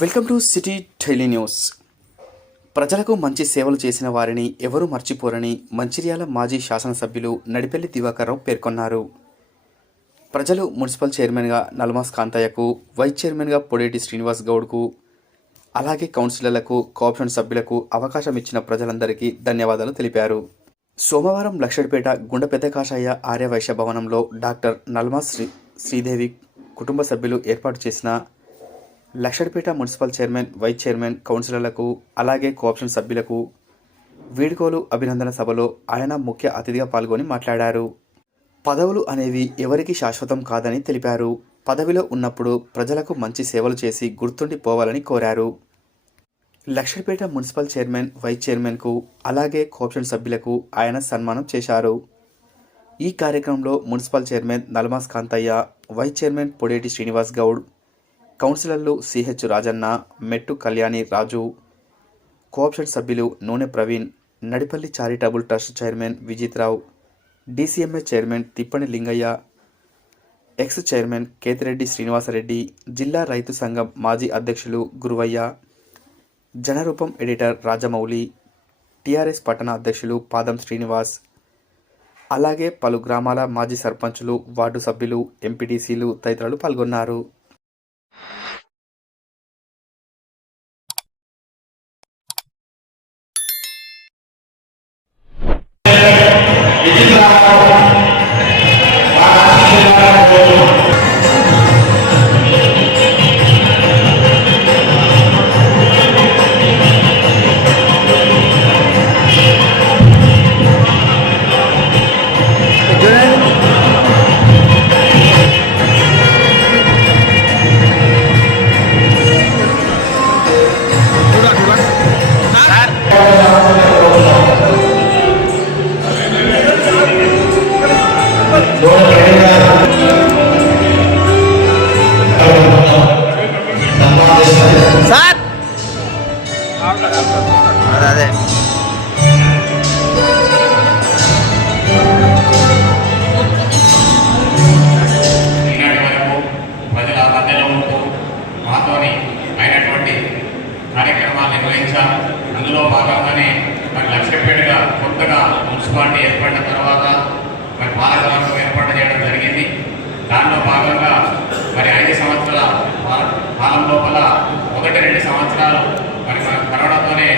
Welcome to city daily news. ప్రజలకు మంచి సేవలు చేసిన వారిని ఎవరూ మర్చిపోరని మంచిర్యాల మాజీ శాసనసభ్యులు నడిపెల్లి దివాకర్రావు పేర్కొన్నారు. ప్రజలు మున్సిపల్ చైర్మన్గా నల్మాస్ కాంతయ్యకు వైస్ చైర్మన్గా పొడేటి శ్రీనివాస్ గౌడ్కు అలాగే కౌన్సిలర్లకు కోఆప్షన్ సభ్యులకు అవకాశం ఇచ్చిన ప్రజలందరికీ ధన్యవాదాలు తెలిపారు. సోమవారం లక్షడిపేట గుండెపెద్ద కాషాయ ఆర్యవైశ్య భవనంలో డాక్టర్ నల్మాస్ శ్రీ శ్రీదేవి కుటుంబ సభ్యులు ఏర్పాటు చేసిన Luxettipet municipal chairman vice chairman కౌన్సిలర్లకు అలాగే కోఆప్షన్ సభ్యులకు వీడ్కోలు అభినందన సభలో ఆయన ముఖ్య అతిథిగా పాల్గొని మాట్లాడారు. పదవులు అనేవి ఎవరికి శాశ్వతం కాదని తెలిపారు. పదవిలో ఉన్నప్పుడు ప్రజలకు మంచి సేవలు చేసి గుర్తుండిపోవాలని కోరారు. లక్షడిపేట మున్సిపల్ చైర్మన్ వైస్ చైర్మన్కు అలాగే కోఆప్షన్ సభ్యులకు ఆయన సన్మానం చేశారు. ఈ కార్యక్రమంలో municipal chairman Nalmas Kantaiah vice chairman Podeti Srinivas Goud కౌన్సిలర్లు CH Rajanna Mettu Kalyani Raju co option సభ్యులు Nune Praveen Nadipalli charitable trust chairman Vijitrao DCMA chairman Tippani Lingaiah ex chairman Ketireddy Srinivasareddy జిల్లా రైతు సంఘం మాజీ అధ్యక్షులు Guruvaiah Janarupam editor Rajamouli TRS పట్టణ అధ్యక్షులు పాదం శ్రీనివాస్ అలాగే పలు గ్రామాల మాజీ సర్పంచులు వార్డు సభ్యులు ఎంపీటీసీలు తదితరులు పాల్గొన్నారు. అందులో మరి లక్ష్యపేటగా కొత్తగా మున్సిపాలిటీ ఏర్పడిన తర్వాత మరి పాలకవర్గం ఏర్పాటు చేయడం జరిగింది. దానిలో భాగంగా మరి ఐదు సంవత్సరాల కాలం లోపల ఒకటి రెండు సంవత్సరాలు మరి మన కరోనాతోనే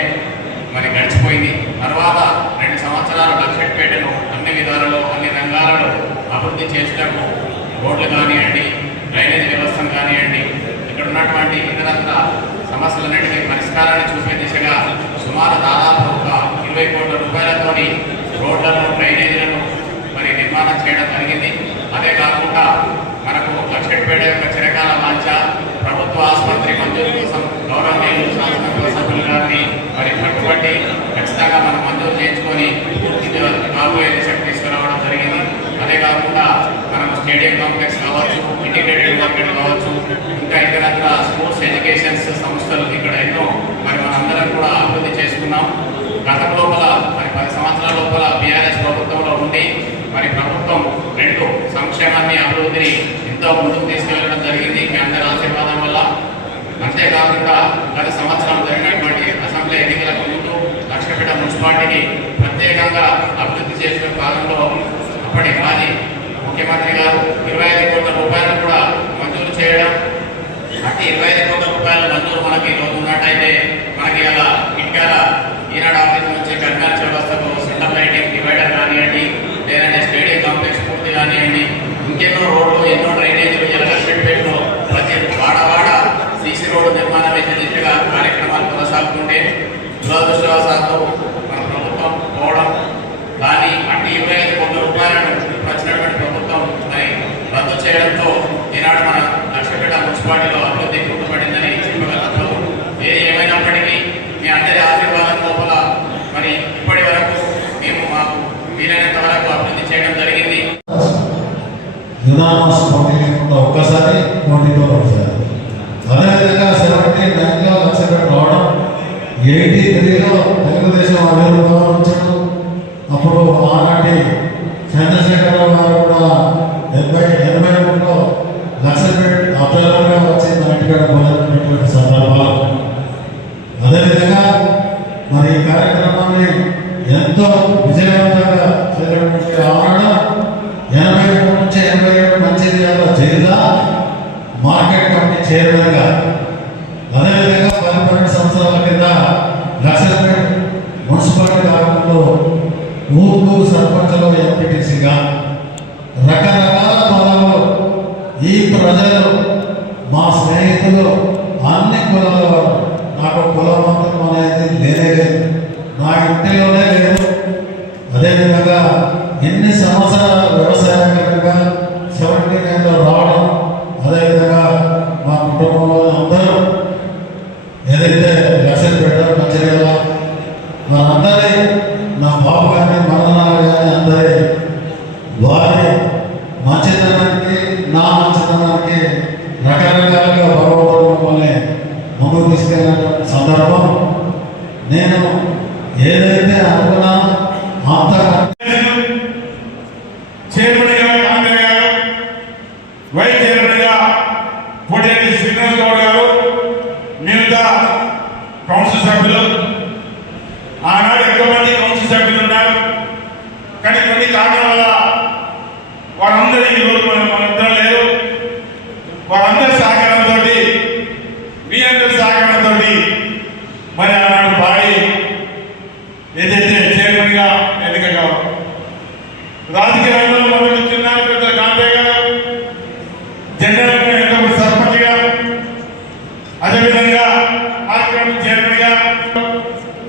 మరి గడిచిపోయింది. తర్వాత రెండు సంవత్సరాలు లక్ష్మీపేటను అన్ని విధాలలో అన్ని రంగాలలో అభివృద్ధి చేసినప్పుడు రోడ్లు కానివ్వండి డ్రైనేజ్ వ్యవస్థను కానివ్వండి ఇక్కడ ఉన్నటువంటి ఇతరత్ర సమస్యలన్నింటినీ పరిష్కారాన్ని చూపే దిశగా సుమారు దాదాపు ఒక ఇరవై కోట్ల రూపాయలతోని రోడ్లను డ్రైనేజీలను మరి నిర్మాణం చేయడం జరిగింది. అదే కాకుండా మనకు లక్ష్మీపేట యొక్క చిరకాల వాంఛ ప్రభుత్వ ఆసుపత్రి మంజూరు కోసం గౌరవనీయులు శాసనసభ సభ్యులు గారిని మరి పట్టుబట్టి ఖచ్చితంగా మనం మంజూరు చేయించుకొని పూర్తి కాబోయే దిశకు తీసుకురావడం జరిగింది. అదే కాకుండా మనం స్టేడియం కాంప్లెక్స్ కావచ్చు ఇంటిగ్రేటెడ్ మార్కెట్ కావచ్చు ఇంకా ఇతరత్ర స్పోర్ట్స్ ఎడ్యుకేషన్స్ సంస్థలు ఇక్కడ ఎన్నో మరి మనందరం కూడా అభివృద్ధి చేసుకున్నాం గతం లోపల మరి పది సంవత్సరాల లోపల బీఆర్ఎస్ ప్రభుత్వంలో ఉండి మరి ప్రభుత్వం రెండు సంక్షేమాన్ని అభివృద్ధిని ఎంతో ముందుకు తీసుకెళ్ళడం జరిగింది మీ అందరి ఆశీర్వాదం వల్ల. అంతేకాకుండా గత సంవత్సరం జరిగినటువంటి అసెంబ్లీ ఎన్నికలకు ముందు లక్ష్మీపేట మున్సిపాలిటీని ప్రత్యేకంగా అభివృద్ధి చేసిన కాలంలో అప్పటి మాజీ ముఖ్యమంత్రి గారు ఇరవై ఐదు కోట్ల రూపాయలు కూడా మంజూరు చేయడం. అంటే ఇరవై ఐదు కోట్ల రూపాయల మంజూరు మనకి ఈరోజు ఉన్నట్టయితే మనకి అలా ఇటుకల ఈనాడు ఆఫీస్ నుంచి కర్నాల్ చౌరస్తకు సెంటర్ లైటింగ్ డివైడర్ కానివ్వండి లేదంటే స్టేడియం కాంప్లెక్స్ పూర్తి కానివ్వండి ఇంకెన్నో రోడ్లు ఎన్నో డ్రైనేజీలు ఎలక్ట్రిసిటీలో ప్రతి వాడవాడ సీసీ రోడ్డు నిర్మాణం వేసే దిశగా కార్యక్రమాలు కొనసాగుతుంటే దురదృష్టవశాత్తు మన ప్రభుత్వం పోవడం కానీ అంటే ఇరవై ఐదు కోట్ల రూపాయలను వచ్చినటువంటి ప్రభుత్వం రద్దు చేయడంతో ఈనాడు మన లక్ష్మీపేట మున్సిపాలిటీలో అభివృద్ధి కుట్టుబడిందని చెప్పగలరు ఏది ఏమైనప్పటికీ మీ అందరి ఆశీర్వాదం లోపల మరి ఇప్పటి వరకు మేము మాకు వీలైనంత వరకు యునామస్ పోటీ ఒక్కసారి పోటీతో ఒకసారి. అదేవిధంగా సెవెంటీ నైన్లో లక్షలు రావడం ఎయిటీ త్రీలో తెలుగుదేశం ఆవిర్భావం వచ్చాడు. అప్పుడు ఆనాటి చంద్రశేఖరరావు గారు కూడా ఎనభై ఎనభై మూడులో లక్షపేట అబ్జర్వర్గా వచ్చి నాటిగా మొదలుపెట్టినటువంటి సందర్భాలు విధంగా అదేవిధంగా పది పన్నెండు సంవత్సరాల కింద నక్సల్పేట్ మున్సిపాలిటీ ఆవరణలో ఊరు సర్పంచ్లో ఎంపీటీసీగా రకరకాల పదాలు ఈ ప్రజలు మా స్నేహితులు అన్ని కులాల వారు. నాకు కులమంతం అనేది లేనే లేదు. నా ఇంటిలోనే లేదు. అదేవిధంగా ఎన్ని సంవత్సరాలు వ్యవసాయకరంగా సెవెంటీ నైన్లో రావడం కార్యక్రమాలుగా పర్వతంలోనే ముందుకు తీసుకెళ్ళిన సందర్భం. నేను ఏదైతే అనుకున్నానో అంత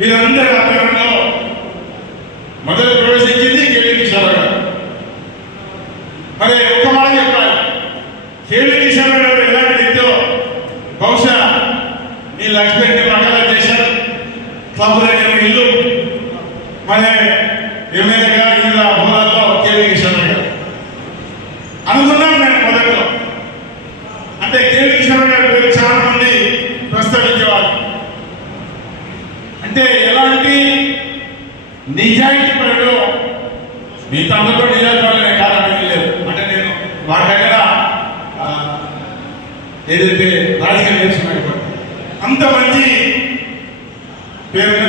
వీరందరి ఆధ్వర్యంలో మొదలు ప్రవేశించింది కేవీ కిషోర్ మరి ఒక్క మాట చెప్పాలి. కేవీ కిషోర్ గారు ఎలాంటి వ్యక్తో బహుశా నీ లక్ష్మి అంటే పక్కన చేశారు. క్లబ్ దగ్గర ఇల్లు. మరి ఎమ్మెల్యేగా ఇలా నిజాయితీపరుడు మీ తమ్ముడు అందరూ నిజాయితీ కాదని లేదు. అంటే నేను వారి దగ్గర ఏదైతే రాజకీయ అంత మంచి పేరున్న